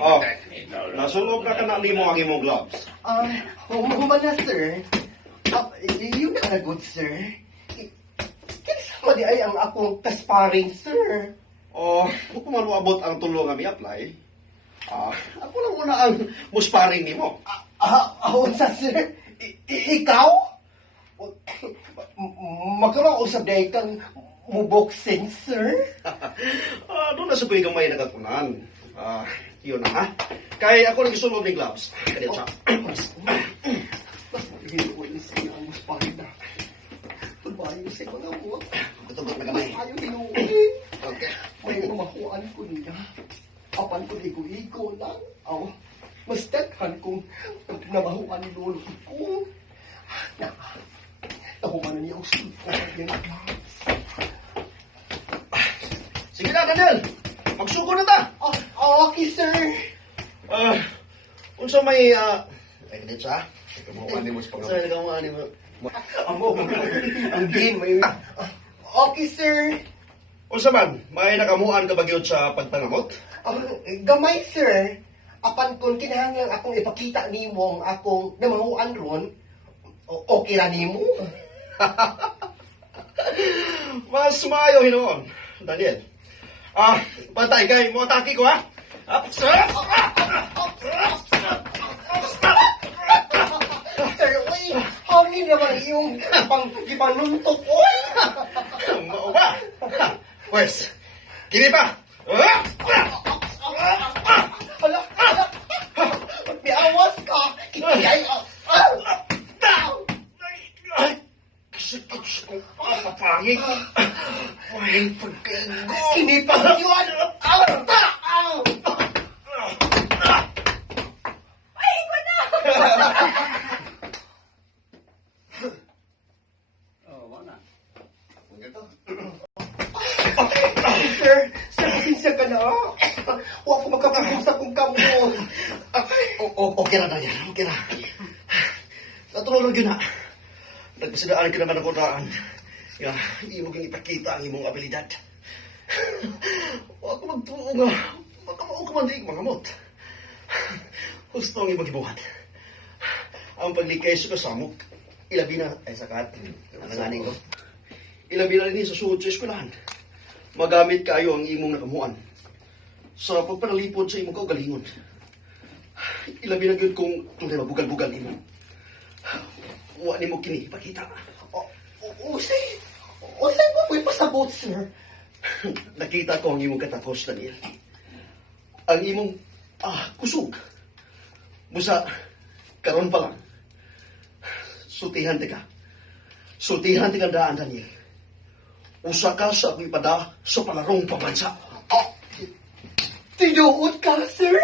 Oh, nasulog na ka na nimo ang imong gloves. Human na, sir. Yun na na good, sir. Kinsa di ay ang akong kasparing, sir. Oh, kung maluabot ang tulong nga mi-apply, ako lang muna ang musparing nimo. Unsa, sir? Ikaw? Magkaroon usab dahi kang muboxing, sir? Doon na sa kuya gamay nagatunan. Yun na ha. Kaya ako nang isulog ng gloves. Kaya siya. Hinuulis ko ang musparing na. Bayo sa mga buwak. Ito na gamay. Ayaw hinuulis. Okay. May makuhaan ko niya. Apan ko igo-igo lang. Mas daghan kong namahuan ni lolo ko. Nahuman na niya ang sulpo ng gloves. Sige na, Daniel. Magsuko na ta. Okay, sir. Unsa may, ay, kadit siya. Kamuhaan ni mo sa pagkakas. Sir, kamuhaan ni mo. Ang game, may... Okay, sir. Unsa man, may nakamuhaan ka ba gyud sa pagpangamot? Gamay, sir. Apan kung kinahanglan akong ipakita nimo ang akong namahuan ron, okay ra nimo. Mas maayo hinoon, Daniel. Patay kay mo atake ko ha. Sir, uy, hangin naman iyong ipanuntok, uy. Mao ba? Pwes, kini pa. Hala, may awas ka. Kikiyay, Sakit ko papangig. May pagkago. Kinipang yun. Ay, iba na. Sir, pasensya ka na. Huwag ko makapagod sa kong kamot. Okay na, Daniel. Okay na. Natulog yun na. Nagpasidaan ka naman ako daan. Hindi mo kang ipakita ang imong abilidad. Huwag ko magtuo nga. Magkamao ka man din mangamot. Gusto ang imong gibuhat. Ang paglikay sa kasamok, ilabi na, ay sakat, nananganing ko. Ilabi na rin sa suod sa eskwelahan. Magamit kayo ang imong nakamuan. Sa pagpanalipod sa imong kaugalingon. Ilabi na yun kung tunay mabugal-bugal imo. Huwag ni mo kini, ipakita. Usay mo mo'y pasabot, sir. Nakita ko ang imong katapos, Daniel. Ang imong, kusog. Musa, karon pa lang. Sutihan ka. Sutihan ka daan, Daniel. Usa ka sa ako'y pada sa palarong pabansa. Tinuod ka, sir?